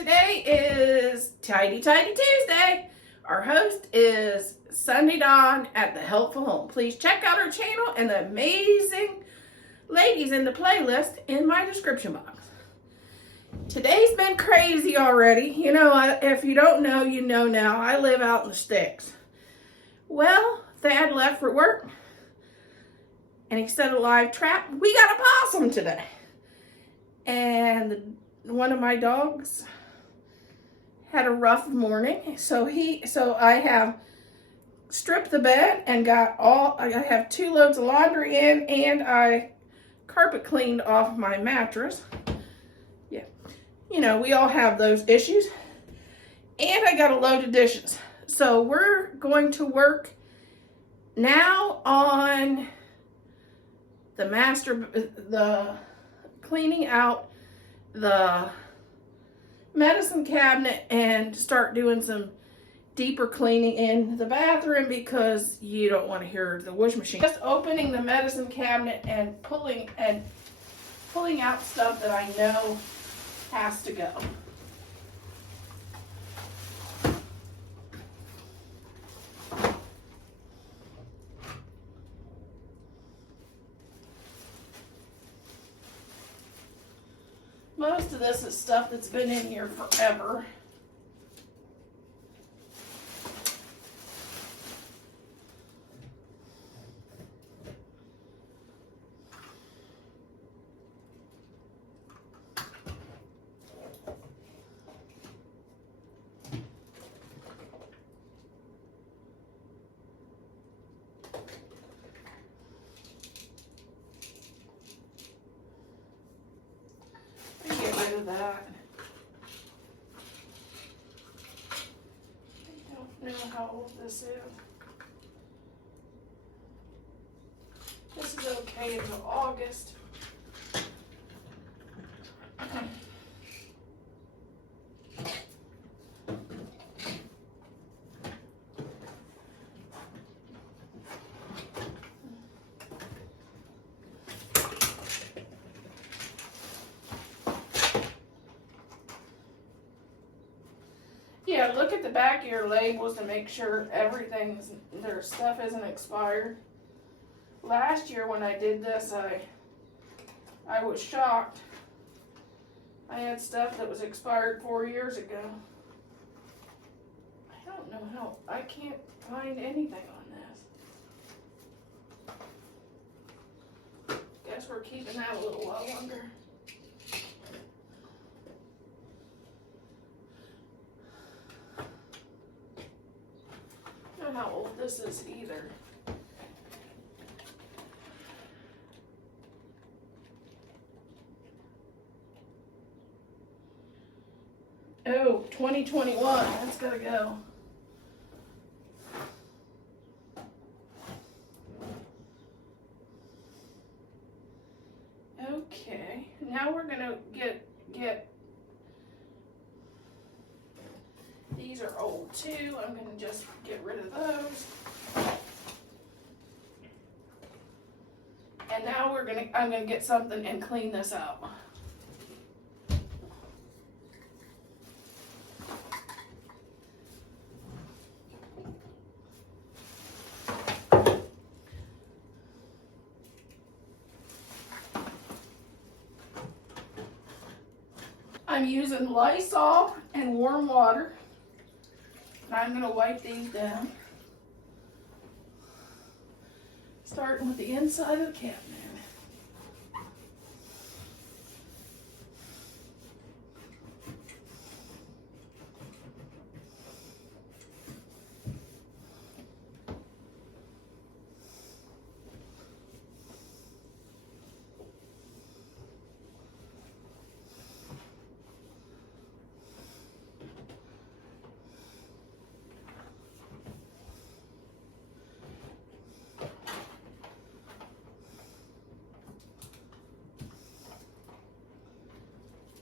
Today is Tidy Tuesday. Our host is Sunday Dawn at the Helpful Home. Please check out our channel and the amazing ladies in the playlist in my description box. Today's been crazy already. You know, if you don't know, you know now. I live out in the sticks. Well, Thad left for work and he set a live trap. We got a possum today. And one of my dogs had a rough morning, so I have stripped the bed and I have 2 loads of laundry in, and I carpet cleaned off my mattress. Yeah, you know, we all have those issues. And I got a load of dishes. So we're going to work now on the cleaning out the medicine cabinet and start doing some deeper cleaning in the bathroom because you don't want to hear the wash machine. Just opening the medicine cabinet and pulling out stuff that I know has to go. Most of this is stuff that's been in here forever. That. I don't know how old this is. This is okay until August. Yeah, look at the back of your labels to make sure their stuff isn't expired. Last year when I did this, I was shocked. I had stuff that was expired 4 years ago. I don't know how, I can't find anything on this. Guess we're keeping that a little while longer. How old this is either. Oh, 2021, that's gotta go. Okay, now we're gonna get these are old too. I'm going to just get rid of those. And now I'm going to get something and clean this out. I'm using Lysol and warm water. I'm going to wipe these down, starting with the inside of the cabinet.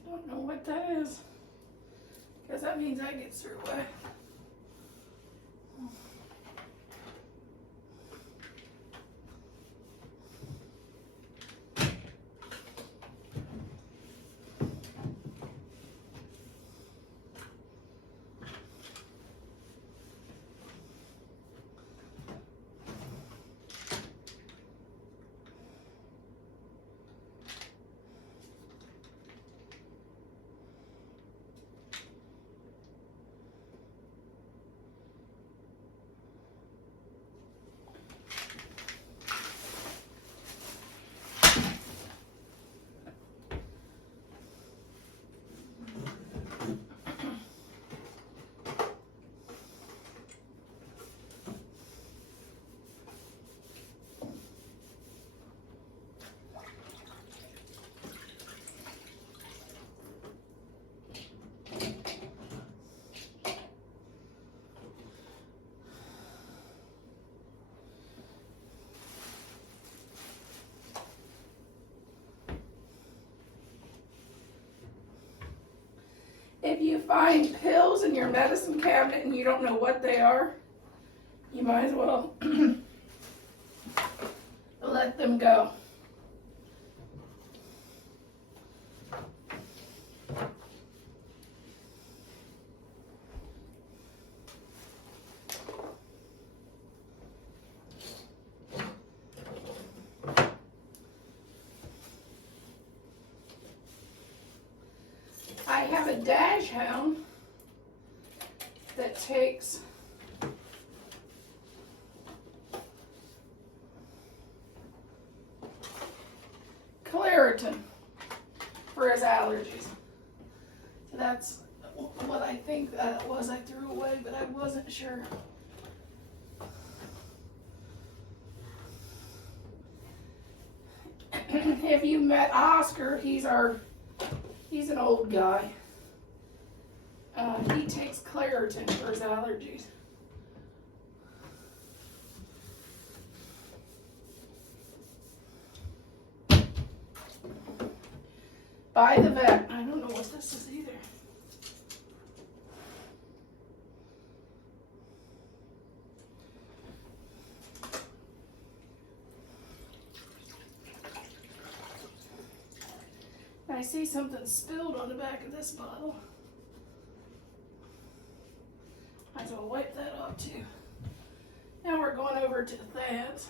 I don't know what that is, because that means I get through it. If you find pills in your medicine cabinet and you don't know what they are, you might as well let them go. I have a dash hound that takes Claritin for his allergies. So that's what I think that was. I threw away, but I wasn't sure. If you met Oscar, he's an old guy. He takes Claritin for his allergies. By the vet. I don't know what this is either. I see something spilled on the back of this bottle. Might as well wipe that off too. Now we're going over to Thad's.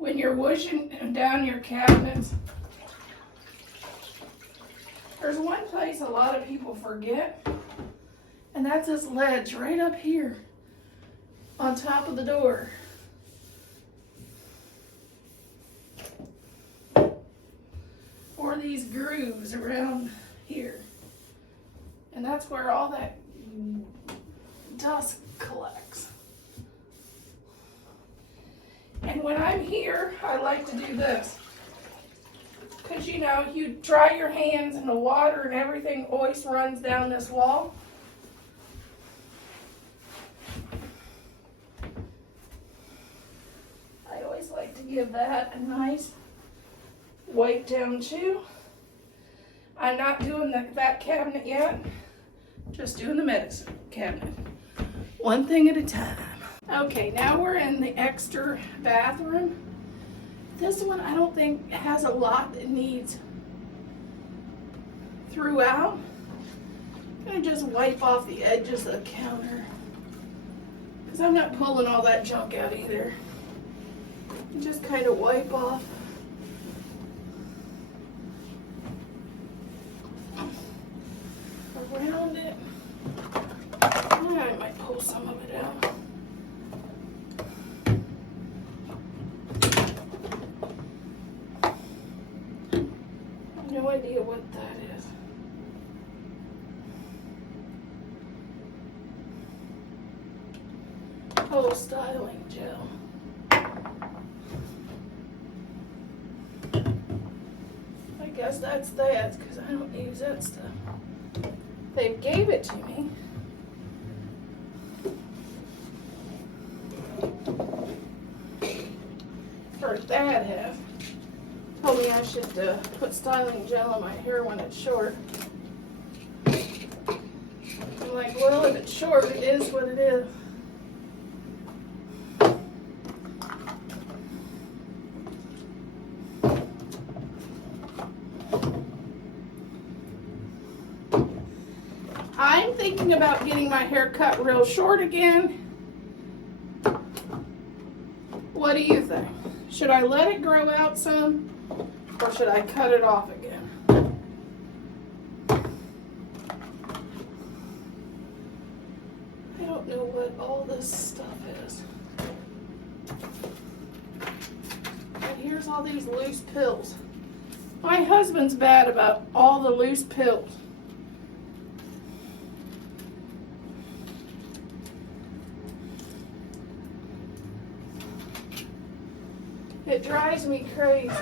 When you're washing down your cabinets, there's one place a lot of people forget, and that's this ledge right up here on top of the door. Or these grooves around here. And that's where all that dust collects. And when I'm here, I like to do this. Because you know, you dry your hands and the water and everything always runs down this wall. I always like to give that a nice wipe down too. I'm not doing that cabinet yet. Just doing the medicine cabinet. One thing at a time. Okay, now we're in the extra bathroom. This one I don't think has a lot that needs throughout. I'm gonna just wipe off the edges of the counter because I'm not pulling all that junk out either. Just kind of wipe off. Around it. I might pull some of it out. No idea what that is. Oh, styling gel. I guess that's that because I don't use that stuff. They gave it to me. Or Dad have. Told me I should put styling gel on my hair when it's short. I'm like, well, if it's short, it is what it is. thinking about getting my hair cut real short again. What do you think? Should I let it grow out some, or should I cut it off again? I don't know what all this stuff is. And here's all these loose pills. My husband's bad about all the loose pills. It drives me crazy.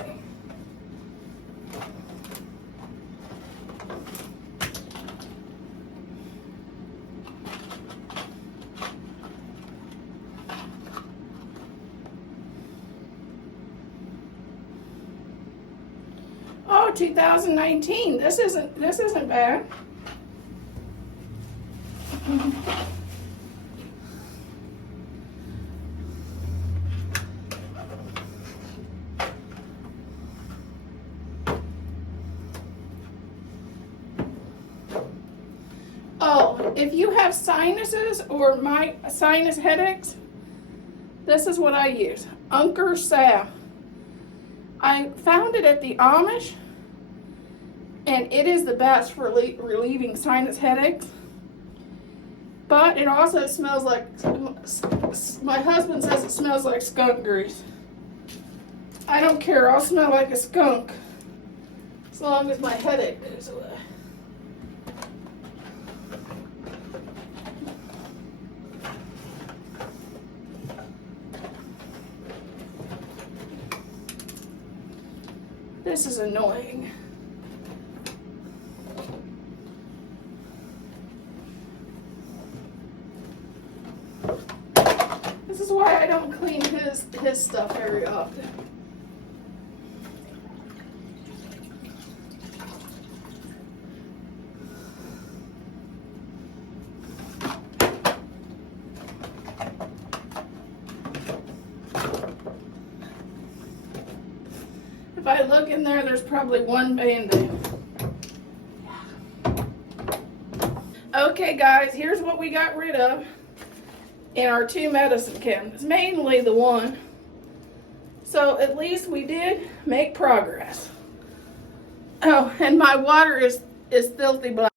Oh, 2019. This isn't bad. Oh, if you have sinuses or my sinus headaches, this is what I use. Unker salve. I found it at the Amish, and it is the best for relieving sinus headaches. But it also smells like, my husband says it smells like skunk grease. I don't care, I'll smell like a skunk as long as my headache goes away. This is annoying. This is why I don't clean his stuff very often. If I look in there, there's probably one Band-Aid. Okay guys, here's what we got rid of in our 2 medicine cabinets, mainly the one. So at least we did make progress. Oh, and my water is filthy black.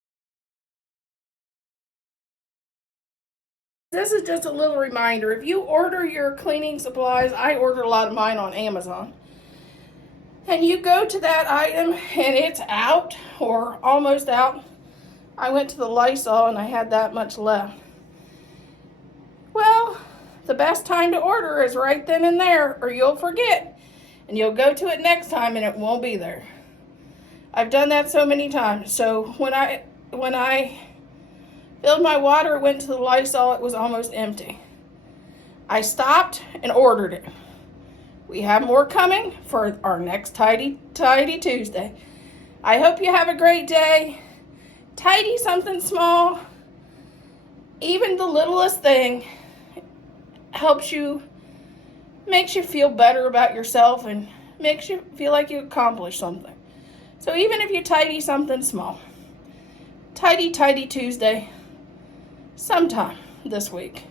This is just a little reminder. If you order your cleaning supplies, I ordered a lot of mine on Amazon, and you go to that item and it's out or almost out. I went to the Lysol and I had that much left. Well, the best time to order is right then and there, or you'll forget and you'll go to it next time and it won't be there. I've done that so many times. So when I filled my water, went to the Lysol, it was almost empty. I stopped and ordered it. We have more coming for our next Tidy Tuesday. I hope you have a great day. Tidy something small. Even the littlest thing helps you, makes you feel better about yourself and makes you feel like you accomplished something. So even if you tidy something small, Tidy Tuesday sometime this week.